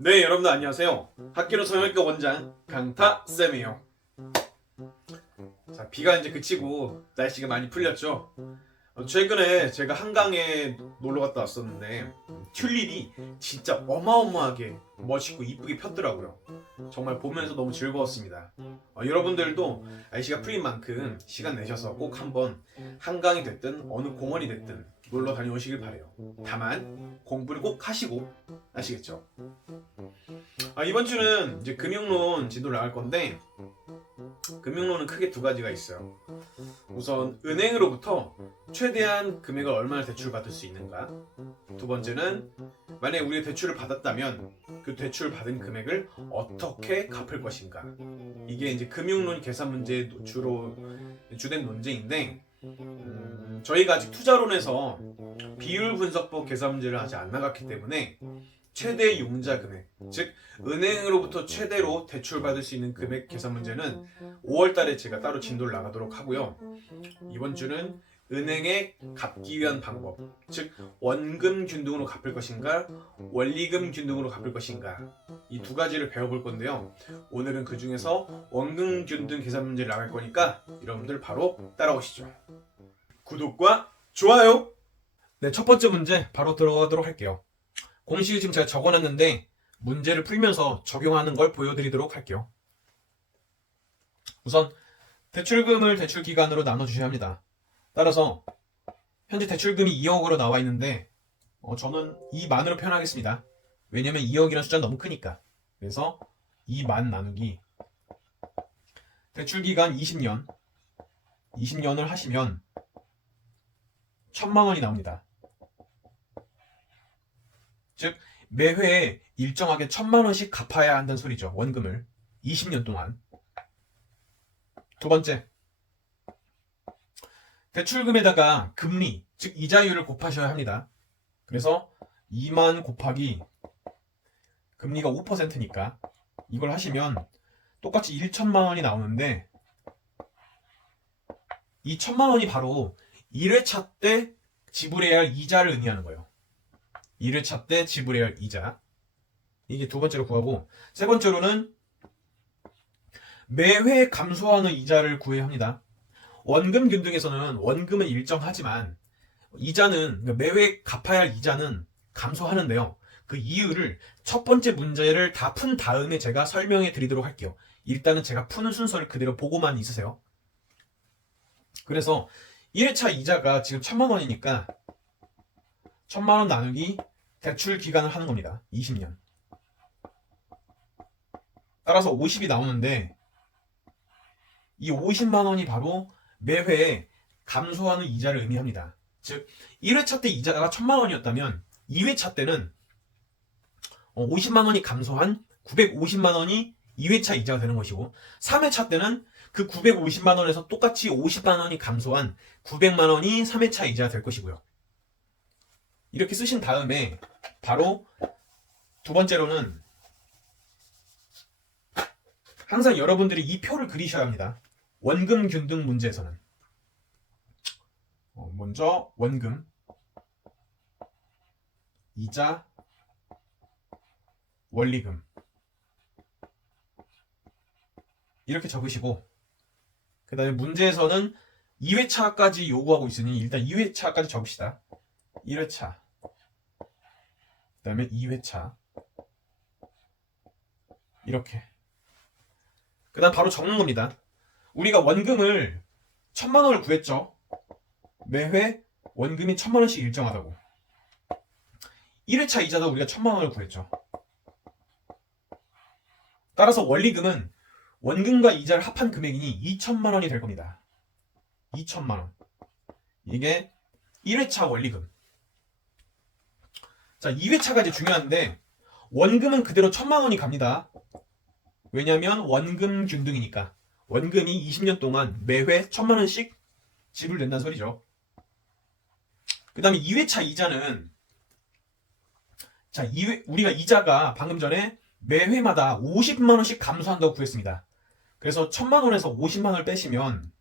네, 여러분들 안녕하세요. 학기로 성형외과 원장 강타쌤이에요. 자, 비가 이제 그치고 날씨가 많이 풀렸죠. 최근에 제가 한강에 놀러 갔다 왔었는데 튤립이 진짜 어마어마하게 멋있고 이쁘게 폈더라고요. 정말 보면서 너무 즐거웠습니다. 여러분들도 날씨가 풀린 만큼 시간 내셔서 꼭 한번 한강이 됐든 어느 공원이 됐든 놀러 다녀오시길 바래요. 다만 공부를 꼭 하시고, 아시겠죠? 이번 주는 이제 금융론 진도를 나갈 건데, 금융론은 크게 두 가지가 있어요. 우선 은행으로부터 최대한 금액을 얼마나 대출받을 수 있는가. 두 번째는 만약에 우리가 대출을 받았다면 그 대출 받은 금액을 어떻게 갚을 것인가. 이게 이제 금융론 계산 문제의 주로 주된 논제인데, 저희가 아직 투자론에서 비율 분석법 계산 문제를 아직 안 나갔기 때문에 최대 융자 금액, 즉 은행으로부터 최대로 대출받을 수 있는 금액 계산 문제는 5월 달에 제가 따로 진도를 나가도록 하고요. 이번 주는 은행에 갚기 위한 방법, 즉 원금 균등으로 갚을 것인가, 원리금 균등으로 갚을 것인가, 이 두 가지를 배워볼 건데요. 오늘은 그 중에서 원금 균등 계산 문제를 나갈 거니까 여러분들 바로 따라오시죠. 구독과 좋아요! 네, 첫 번째 문제 바로 들어가도록 할게요. 공식을 지금 제가 적어놨는데 문제를 풀면서 적용하는 걸 보여드리도록 할게요. 우선 대출금을 대출기간으로 나눠주셔야 합니다. 따라서 현재 대출금이 2억으로 나와 있는데 저는 2만으로 표현하겠습니다. 왜냐면 2억이라는 숫자는 너무 크니까. 그래서 2만 나누기 대출기간 20년을 하시면 1000만 원이 나옵니다. 즉 매회에 일정하게 1000만 원씩 갚아야 한다는 소리죠. 원금을 20년 동안. 두 번째, 대출금에다가 금리, 즉 이자율을 곱하셔야 합니다. 그래서 2만 곱하기 금리가 5%니까 이걸 하시면 똑같이 1천만 원이 나오는데, 이 1000만 원이 바로 1회차 때 지불해야 할 이자를 의미하는 거예요. 1회차 때 지불해야 할 이자. 이게 두 번째로 구하고, 세 번째로는 매회 감소하는 이자를 구해야 합니다. 원금 균등에서는 원금은 일정하지만 이자는, 그러니까 매회 갚아야 할 이자는 감소하는데요. 그 이유를 첫 번째 문제를 다 푼 다음에 제가 설명해 드리도록 할게요. 일단은 제가 푸는 순서를 그대로 보고만 있으세요. 그래서 1회차 이자가 지금 1000만 원이니까 1000만 원 나누기 대출 기간을 하는 겁니다. 20년. 따라서 50이 나오는데, 이 50만 원이 바로 매회 감소하는 이자를 의미합니다. 즉 1회차 때 이자가 1000만 원이었다면 2회차 때는 50만 원이 감소한 950만 원이 2회차 이자가 되는 것이고, 3회차 때는 그 950만 원에서 똑같이 50만 원이 감소한 900만 원이 3회차 이자가 될 것이고요. 이렇게 쓰신 다음에 바로 두 번째로는 항상 여러분들이 이 표를 그리셔야 합니다. 원금 균등 문제에서는 먼저 원금, 이자, 원리금 이렇게 적으시고, 그 다음에 문제에서는 2회차까지 요구하고 있으니 일단 2회차까지 적읍시다. 1회차, 그 다음에 2회차 이렇게. 그 다음 바로 적는 겁니다. 우리가 원금을 1000만 원을 구했죠. 매회 원금이 1000만 원씩 일정하다고. 1회차 이자도 우리가 1000만 원을 구했죠. 따라서 원리금은 원금과 이자를 합한 금액이니 2000만 원이 될 겁니다. 2000만 원. 이게 1회차 원리금. 자, 2회차가 이제 중요한데, 원금은 그대로 1000만 원이 갑니다. 왜냐면 원금 균등이니까. 원금이 20년 동안 매회 1000만 원씩 지불된다는 소리죠. 그 다음에 2회차 이자는, 자, 우리가 이자가 방금 전에 매회마다 50만 원씩 감소한다고 구했습니다. 그래서 1000만 원에서 50만 원을 빼시면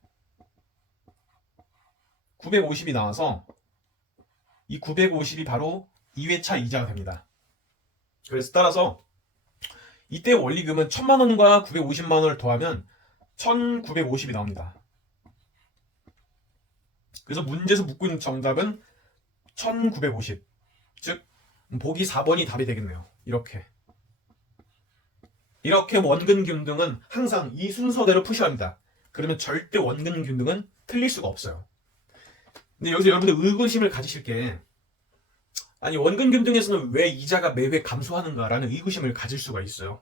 950이 나와서 이 950이 바로 2회차 이자가 됩니다. 그래서 따라서 이때 원리금은 1000만 원과 950만 원을 더하면 1950이 나옵니다. 그래서 문제에서 묻고 있는 정답은 1950. 즉 보기 4번이 답이 되겠네요. 이렇게 원근 균등은 항상 이 순서대로 푸셔야 합니다. 그러면 절대 원근 균등은 틀릴 수가 없어요. 근데 여기서 여러분들 의구심을 가지실 게, 아니 원근 균등에서는 왜 이자가 매회 감소하는가라는 의구심을 가질 수가 있어요.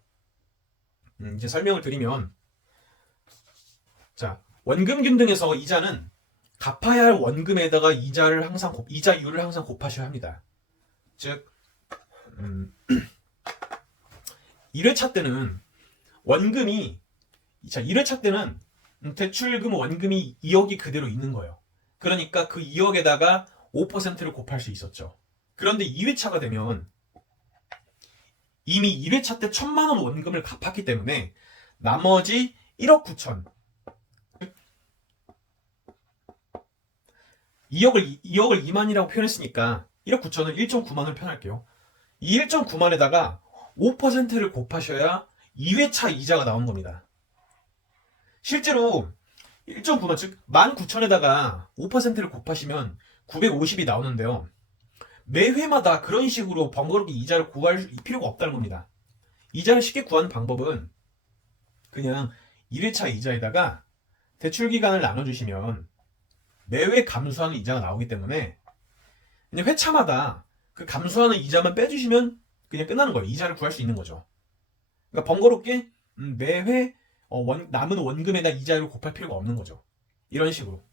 이제 설명을 드리면, 자, 원금 균등에서 이자는 갚아야 할 원금에다가 이자율을 항상 곱하셔야 합니다. 즉 1회차 때는 원금이, 자 1회차 때는 대출금 원금이 2억이 그대로 있는 거예요. 그러니까 그 2억에다가 5%를 곱할 수 있었죠. 그런데 2회차가 되면 이미 1회차 때 1000만 원 원금을 갚았기 때문에 나머지 1억 9천, 2억을 2만이라고 표현했으니까 1억 9천을 1.9만을 표현할게요. 이 1.9만에다가 5%를 곱하셔야 2회차 이자가 나오는 겁니다. 실제로 1.9만, 즉 19,000에다가 5%를 곱하시면 950이 나오는데요. 매회마다 그런 식으로 번거롭게 이자를 구할 필요가 없다는 겁니다. 이자를 쉽게 구하는 방법은 그냥 1회차 이자에다가 대출 기간을 나눠주시면 매회 감소하는 이자가 나오기 때문에 그냥 회차마다 그 감소하는 이자만 빼주시면 그냥 끝나는 거예요. 이자를 구할 수 있는 거죠. 그러니까 번거롭게 매회 남은 원금에다 이자를 곱할 필요가 없는 거죠. 이런 식으로.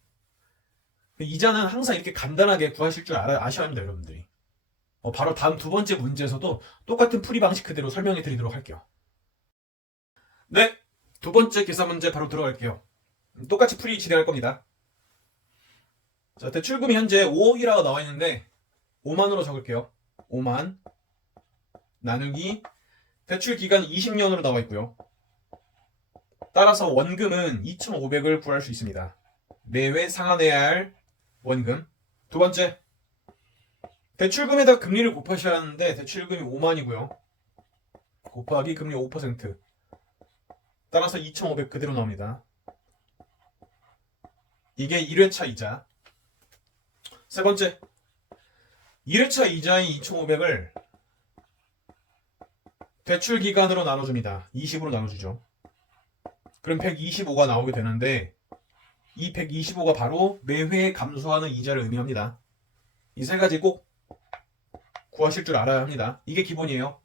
이자는 항상 이렇게 간단하게 구하실 줄 아셔야 합니다, 여러분들이. 바로 다음 두 번째 문제에서도 똑같은 풀이 방식 그대로 설명해 드리도록 할게요. 네, 두 번째 계산 문제 바로 들어갈게요. 똑같이 풀이 진행할 겁니다. 자, 대출금이 현재 5억이라고 나와 있는데 5만으로 적을게요. 5만 나누기 대출 기간 20년으로 나와 있고요. 따라서 원금은 2,500을 구할 수 있습니다. 매회 상환해야 할 원금. 두 번째, 대출금에다 금리를 곱하셔야 하는데 대출금이 5만이고요. 곱하기 금리 5%. 따라서 2,500 그대로 나옵니다. 이게 1회차 이자. 세 번째, 1회차 이자인 2,500을 대출 기간으로 나눠줍니다. 20으로 나눠주죠. 그럼 125가 나오게 되는데 이 125가 바로 매회 감소하는 이자를 의미합니다. 이 세 가지 꼭 구하실 줄 알아야 합니다. 이게 기본이에요.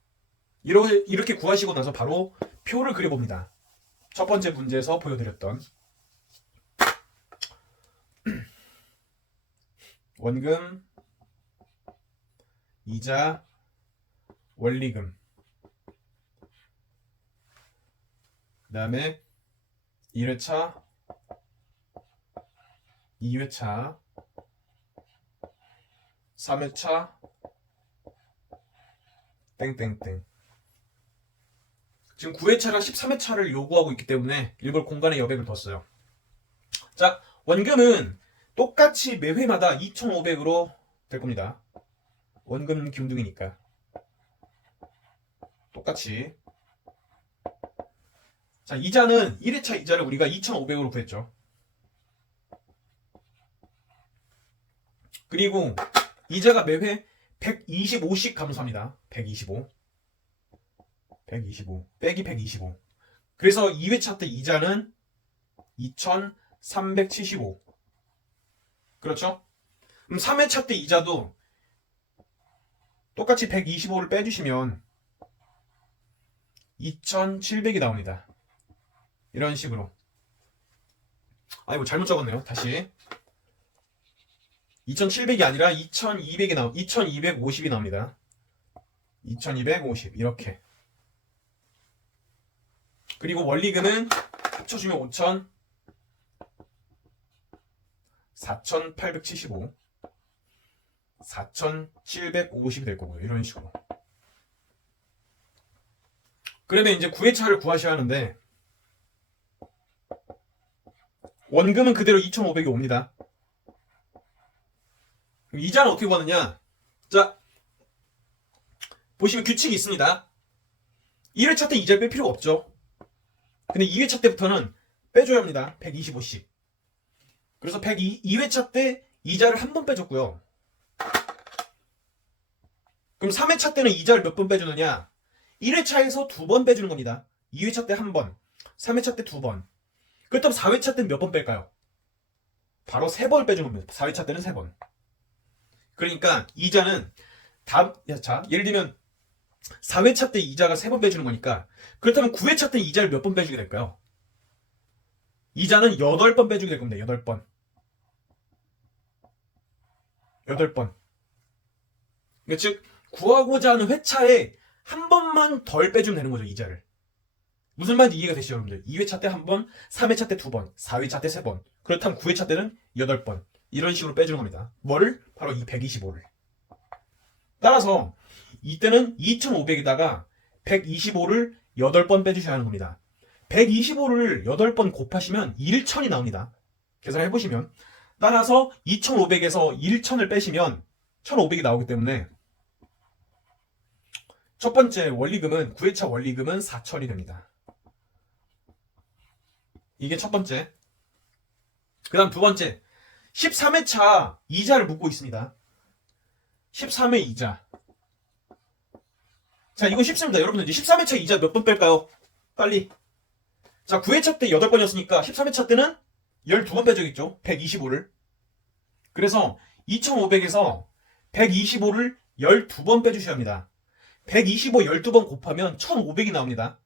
이렇게 구하시고 나서 바로 표를 그려봅니다. 첫 번째 문제에서 보여드렸던 원금, 이자, 원리금, 그 다음에 1회차, 2회차, 3회차, 땡땡땡. 지금 9회차랑 13회차를 요구하고 있기 때문에 일부러 공간에 여백을 뒀어요. 자, 원금은 똑같이 매회마다 2,500으로 될 겁니다. 원금 균등이니까. 똑같이. 자, 이자는 1회차 이자를 우리가 2,500으로 구했죠. 그리고 이자가 매회 125씩 감소합니다. 125 빼기 125. 그래서 2회차 때 이자는 2,375. 그렇죠? 그럼 3회차 때 이자도 똑같이 125를 빼주시면 2,700이 나옵니다. 이런 식으로. 아이고 잘못 적었네요. 다시. 2,700이 아니라 2,250이 나옵니다. 2,250 이렇게. 그리고 원리금은 합쳐주면 5,000, 4,875, 4,750이 될 거고요. 이런 식으로. 그러면 이제 9회차를 구하셔야 하는데 원금은 그대로 2,500이 옵니다. 이자는 어떻게 구하느냐? 자, 보시면 규칙이 있습니다. 1회차 때 이자를 뺄 필요가 없죠. 근데 2회차 때부터는 빼줘야 합니다. 125씩. 그래서 2회차 때 이자를 한 번 빼줬고요. 그럼 3회차 때는 이자를 몇 번 빼주느냐? 1회차에서 2번 빼주는 겁니다. 2회차 때 한 번, 3회차 때 2번. 그렇다면 4회차 때는 몇 번 뺄까요? 바로 3번 빼주는 겁니다. 4회차 때는 3번. 그러니까 이자는 자, 예를 들면 4회차 때 이자가 3번 빼주는 거니까 그렇다면 9회차 때 이자를 몇 번 빼주게 될까요? 이자는 8번 빼주게 될 겁니다. 8번. 8번. 그러니까 즉 구하고자 하는 회차에 한 번만 덜 빼주면 되는 거죠. 이자를. 무슨 말인지 이해가 되시죠, 여러분들? 2회차 때 한 번, 3회차 때 2번, 4회차 때 3번. 그렇다면 9회차 때는 8번. 이런 식으로 빼주는 겁니다. 뭐를? 바로 이 125를. 따라서 이때는 2500에다가 125를 8번 빼주셔야 하는 겁니다. 125를 8번 곱하시면 1000이 나옵니다. 계산해보시면. 따라서 2500에서 1000을 빼시면 1500이 나오기 때문에 첫 번째 원리금은 9회차 원리금은 4000이 됩니다. 이게 첫 번째. 그 다음 두 번째 13회차 이자를 묻고 있습니다. 13회 이자. 자, 이건 쉽습니다. 여러분들 이제 13회차 이자 몇 번 뺄까요? 빨리. 자, 9회차 때 8번이었으니까 13회차 때는 12번 빼줘야겠죠. 125를. 그래서 2500에서 125를 12번 빼주셔야 합니다. 125 12번 곱하면 1500이 나옵니다.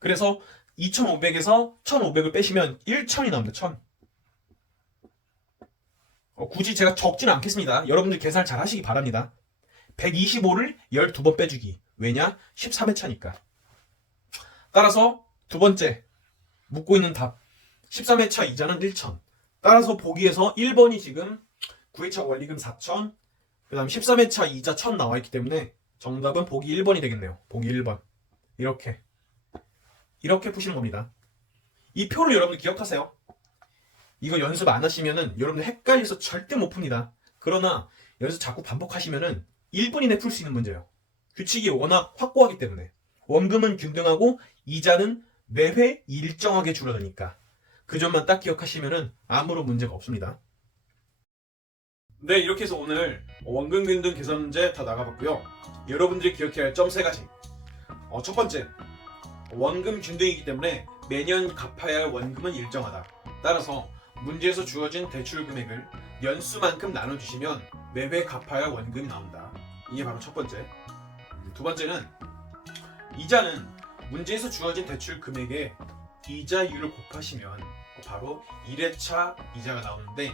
그래서 2500에서 1500을 빼시면 1000이 나옵니다. 1000. 굳이 제가 적지는 않겠습니다. 여러분들 계산을 잘 하시기 바랍니다. 125를 12번 빼주기. 왜냐? 13회차니까. 따라서 두 번째 묻고 있는 답 13회차 이자는 1000. 따라서 보기에서 1번이 지금 9회차 원리금 4000, 그 다음 13회차 이자 1000 나와있기 때문에 정답은 보기 1번이 되겠네요. 보기 1번. 이렇게 푸시는 겁니다. 이 표를 여러분들 기억하세요. 이거 연습 안 하시면은 여러분들 헷갈려서 절대 못 풉니다. 그러나 여기서 자꾸 반복하시면은 1분 이내 풀 수 있는 문제예요. 규칙이 워낙 확고하기 때문에. 원금은 균등하고 이자는 매회 일정하게 줄어드니까 그 점만 딱 기억하시면은 아무런 문제가 없습니다. 네, 이렇게 해서 오늘 원금 균등 계산 문제 다 나가봤고요. 여러분들이 기억해야 할 점 3가지. 첫 번째, 원금 균등이기 때문에 매년 갚아야 할 원금은 일정하다. 따라서 문제에서 주어진 대출 금액을 연수만큼 나눠주시면 매회 갚아야 할 원금이 나온다. 이게 바로 첫 번째. 두 번째는 이자는 문제에서 주어진 대출 금액의 이자율을 곱하시면 바로 1회차 이자가 나오는데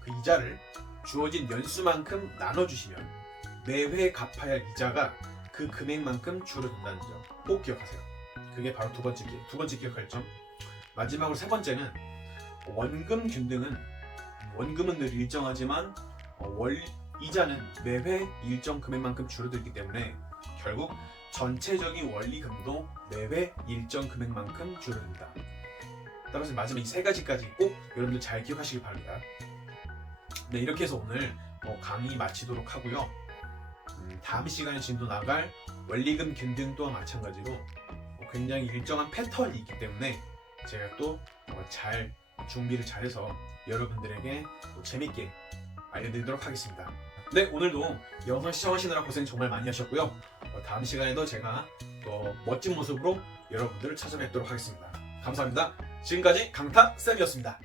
그 이자를 주어진 연수만큼 나눠주시면 매회 갚아야 할 이자가 그 금액만큼 줄어든다는 점 꼭 기억하세요. 그게 바로 두 번째 기억할 점. 마지막으로 세 번째는 원금 균등은 원금은 늘 일정하지만 이자는 매회 일정 금액만큼 줄어들기 때문에 결국 전체적인 원리금도 매회 일정 금액만큼 줄어든다. 따라서 마지막 이 3가지까지 꼭 여러분들 잘 기억하시길 바랍니다. 네, 이렇게 해서 오늘 강의 마치도록 하고요. 다음 시간에 진도 나갈 원리금 균등 또한 마찬가지로 굉장히 일정한 패턴이 있기 때문에 제가 또 잘 준비를 잘해서 여러분들에게 재밌게 알려드리도록 하겠습니다. 네, 오늘도 영상 시청하시느라 고생 정말 많이 하셨고요. 다음 시간에도 제가 또 멋진 모습으로 여러분들을 찾아뵙도록 하겠습니다. 감사합니다. 지금까지 강타쌤이었습니다.